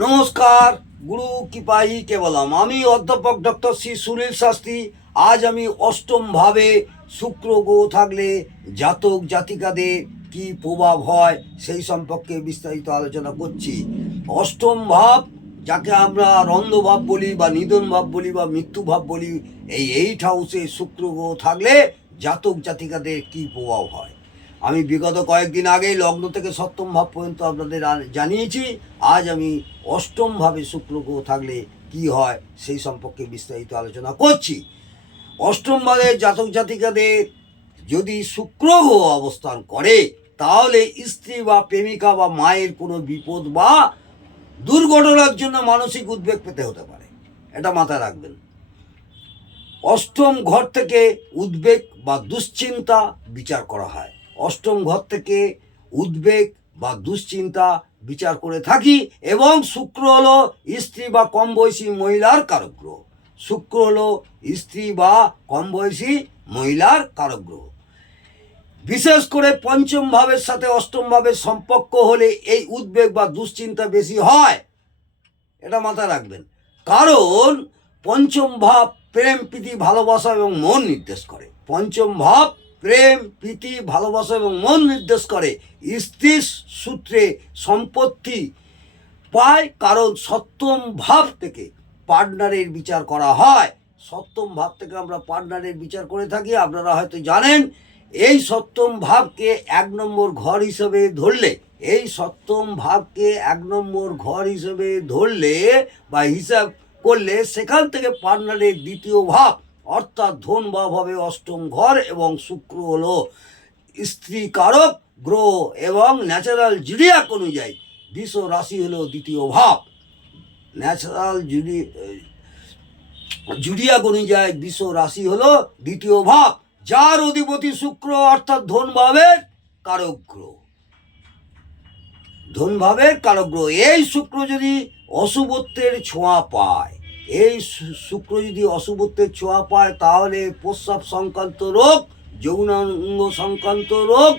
নমস্কার, গুরু কৃপাহি কেবলম। আমি অধ্যাপক ডক্টর শ্রী সুনীল শাস্ত্রী। আজ আমি অষ্টম ভাবে শুক্র গ্রহ থাকলে জাতক জাতিকাদের কি প্রভাব হয় সেই সম্পর্কে বিস্তারিত আলোচনা করছি। অষ্টম ভাব, যাকে আমরা রন্ধভাব বলি বা নিধন ভাব বলি বা মৃত্যু ভাব বলি, এই এইট হাউসে শুক্র গ্রহ থাকলে জাতক জাতিকাদের কি প্রভাব হয়? আমি বিগত কয়েকদিন আগেই লগ্ন থেকে সপ্তম ভাব পর্যন্ত আপনাদের জানিয়েছি, আজ আমি অষ্টম ভাবে শুক্র গ্রহ থাকলে কি হয় সেই সম্পর্কে বিস্তারিত আলোচনা করছি। অষ্টম ভাবে জাতক জাতিকাদের যদি শুক্র গ্রহ অবস্থান করে, তাহলে স্ত্রী বা প্রেমিকা বা মায়ের কোনো বিপদ বা দুর্ঘটনার জন্য মানসিক উদ্বেগ পেতে হতে পারে। এটা মাথায় রাখবেন। অষ্টম ঘর থেকে উদ্বেগ বা দুশ্চিন্তা বিচার করা হয়। অষ্টম ঘর থেকে উদ্বেগ বা দুশ্চিন্তা বিচার করে থাকি এবং শুক্র হলো স্ত্রী বা কম বয়সী মহিলার কারক গ্রহ শুক্র হলো স্ত্রী বা কম বয়সী মহিলার কারক গ্রহ বিশেষ করে পঞ্চম ভাবের সাথে অষ্টম ভাবের সম্পর্ক হলে এই উদ্বেগ বা দুশ্চিন্তা বেশি হয়। এটা মাথায় রাখবেন। কারণ পঞ্চম ভাব প্রেম, প্রীতি, ভালোবাসা এবং মন নির্দেশ করে। পঞ্চম ভাব প্রেম, প্রীতি, ভালোবাসা এবং মন নির্দেশ করে। স্ত্রীর সূত্রে সম্পত্তি পায় কারণ সপ্তম ভাব থেকে পার্টনারের বিচার করা হয়। সপ্তম ভাব থেকে আমরা পার্টনারের বিচার করে থাকি। আপনারা হয়তো জানেন, এই সপ্তম ভাবকে এক নম্বর ঘর হিসেবে ধরলে, এই সপ্তম ভাবকে এক নম্বর ঘর হিসেবে ধরলে বা হিসাব করলে সেখান থেকে পার্টনারের দ্বিতীয় ভাব অর্থাৎ ধন ভাব হবে অষ্টম ঘর এবং শুক্র হলো স্ত্রী কারক গ্রহ এবং ন্যাচারাল জিডিয়াক অনুযায়ী। বিশ্ব রাশি হলো দ্বিতীয় ভাব। ন্যাচারাল জুডি জুডিয়াক অনুযায়ী বিশ্ব রাশি হলো দ্বিতীয় ভাব। যার অধিপতি শুক্র, অর্থাৎ ধন ভাবের কারক গ্রহ। ধন ভাবের কারক গ্রহ। এই শুক্র যদি অশুভত্বের ছোঁয়া পায় এই শুক্র যদি অশুভত্বের ছোঁয়া পায়, তাহলে প্রস্রাব সংক্রান্ত রোগ, যৌনাঙ্গ সংক্রান্ত রোগ,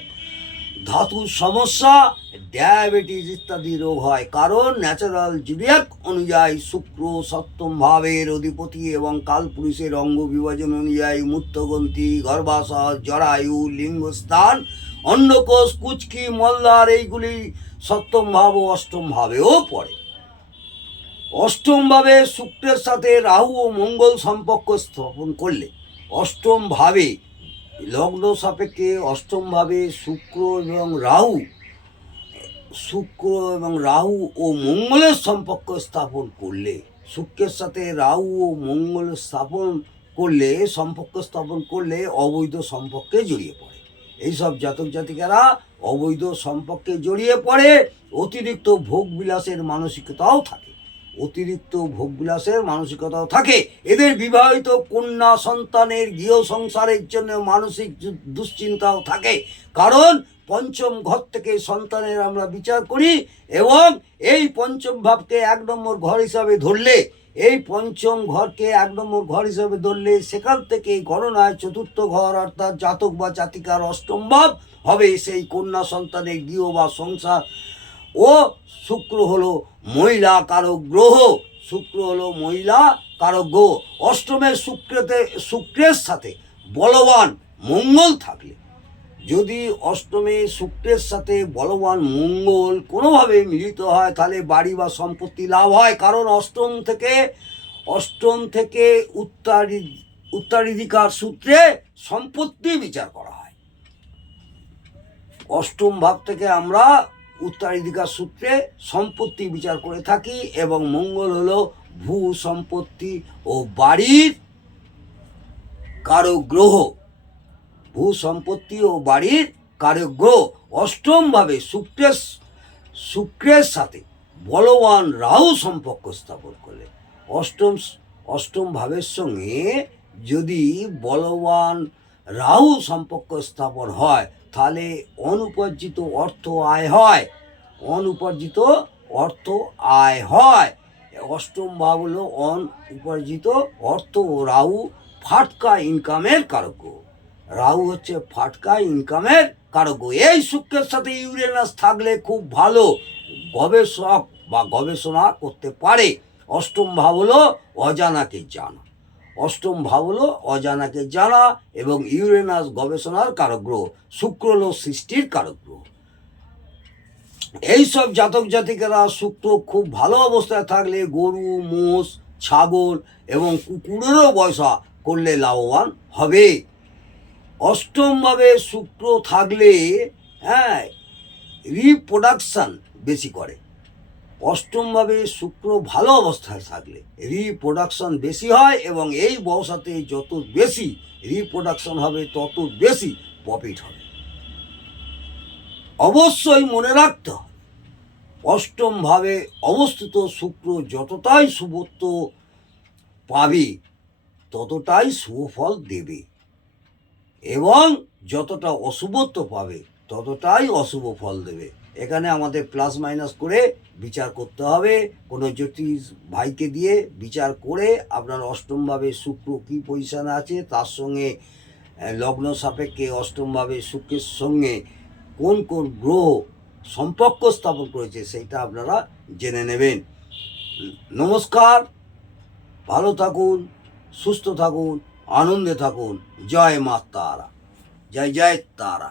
ধাতুর সমস্যা, ডায়াবেটিস ইত্যাদি রোগ হয়। কারণ ন্যাচারাল জুডিয়াক অনুযায়ী শুক্র সপ্তম ভাবের অধিপতি এবং কালপুরুষের অঙ্গ বিভাজন অনুযায়ী মূত্রগ্রন্থি, গর্ভাশয়, জরায়ু, লিঙ্গস্থান, অন্নকোষ, কুচকি মল্লার এইগুলি সপ্তম ভাব ও অষ্টম ভাবেও পড়ে। অষ্টম ভাবে শুক্রের সাথে রাহু ও মঙ্গল সম্পর্ক স্থাপন করলে অষ্টম ভাবে লগ্ন সাপেক্ষে অষ্টম ভাবে শুক্র এবং রাহু, শুক্র এবং রাহু ও মঙ্গলের সম্পর্ক স্থাপন করলে, শুক্রের সাথে রাহু ও মঙ্গল স্থাপন করলে, সম্পর্ক স্থাপন করলে অবৈধ সম্পর্কে জড়িয়ে পড়ে। এইসব জাতক জাতিকারা অবৈধ সম্পর্কে জড়িয়ে পড়ে, অতিরিক্ত ভোগ বিলাসের মানসিকতাও থাকে। অতিরিক্ত ভোগবিলাসের মানসিকতাও থাকে। এদের বিবাহিত কন্যা সন্তানের গৃহ সংসারের জন্য মানসিক দুশ্চিন্তাও থাকে। কারণ পঞ্চম ঘর থেকে সন্তানের আমরা বিচার করি এবং এই পঞ্চম ভাবকে এক নম্বর ঘর হিসাবে ধরলে, এই পঞ্চম ঘরকে এক নম্বর ঘর হিসাবে ধরলে সেখান থেকে গণনায় চতুর্থ ঘর অর্থাৎ জাতক বা জাতিকার অষ্টম ভাব হবে সেই কন্যা সন্তানের গৃহ বা সংসার ও শুক্র হলো মহিলা কারক গ্রহ। শুক্র হলো মহিলা কারক গ্রহ। অষ্টমের শুক্রেতে, শুক্রের সাথে বলবান মঙ্গল থাকলে। যদি অষ্টমে শুক্রের সাথে বলবান মঙ্গল কোনোভাবে মিলিত হয়, তাহলে বাড়ি বা সম্পত্তি লাভ হয়। কারণ অষ্টম থেকে অষ্টম থেকে উত্তরাধি উত্তরাধিকার সূত্রে সম্পত্তি বিচার করা হয়। অষ্টম ভাব থেকে আমরা উত্তরাধিকার সূত্রে সম্পত্তি বিচার করে থাকি এবং মঙ্গল হলো ভূ সম্পত্তি ও বাড়ির কারও গ্রহ ভূ সম্পত্তি ও বাড়ির কারও গ্রহ অষ্টম ভাবে শুক্রের শুক্রের সাথে বলবান রাহু সম্পর্ক স্থাপন করলে অষ্টম অষ্টম ভাবের সঙ্গে যদি বলবান রাহু সম্পর্ক স্থাপন হয়, তাহলে অনুপার্জিত অর্থ আয় হয়। অনুপার্জিত অর্থ আয় হয়। অষ্টম ভাব হলো অন উপার্জিত অর্থ ও রাহু ফাটকা ইনকামের কারক। রাহু হচ্ছে ফাটকা ইনকামের কারক। এই শুক্রের সাথে ইউরেনাস থাকলে খুব ভালো গবেষক বা গবেষণা করতে পারে। অষ্টম ভাব হলো অজানাকে জানা। অষ্টম ভাব হলো অজানাকে জানা এবং ইউরেনাস গবেষণার কারক গ্রহ শুক্র হলো সৃষ্টির কারক গ্রহ এইসব জাতক জাতিকেরা শুক্র খুব ভালো অবস্থায় থাকলে গরু, মোষ, ছাগল এবং কুকুরেরও বয়সা করলে লাভবান হবে। অষ্টমভাবে শুক্র থাকলে হ্যাঁ রিপ্রোডাকশান বেশি করে। অষ্টমভাবে শুক্র ভালো অবস্থায় থাকলে রিপ্রোডাকশন বেশি হয় এবং এই বয়সাতে যত বেশি রিপ্রোডাকশন হবে, তত বেশি প্রফিট হবে। অবশ্যই মনে রাখতে হবে অষ্টম ভাবে অবস্থিত শুক্র যতটাই শুভত্ব পাবে, ততটাই শুভফল দেবে এবং যতটা অশুভত্ব পাবে, ততটাই অশুভ ফল দেবে। এখানে আমাদের প্লাস মাইনাস করে বিচার করতে হবে। কোনো জ্যোতিষ ভাইকে দিয়ে বিচার করে আপনার অষ্টমভাবে শুক্র কী পজিশানে আছে, তার সঙ্গে লগ্ন সাপেক্ষে অষ্টমভাবে শুক্রের সঙ্গে কোন কোন গ্রহ সম্পর্ক স্থাপন করেছে সেইটা আপনারা জেনে নেবেন। নমস্কার, ভালো থাকুন, সুস্থ থাকুন, আনন্দে থাকুন। জয় মা তারা, জয় জয় তারা।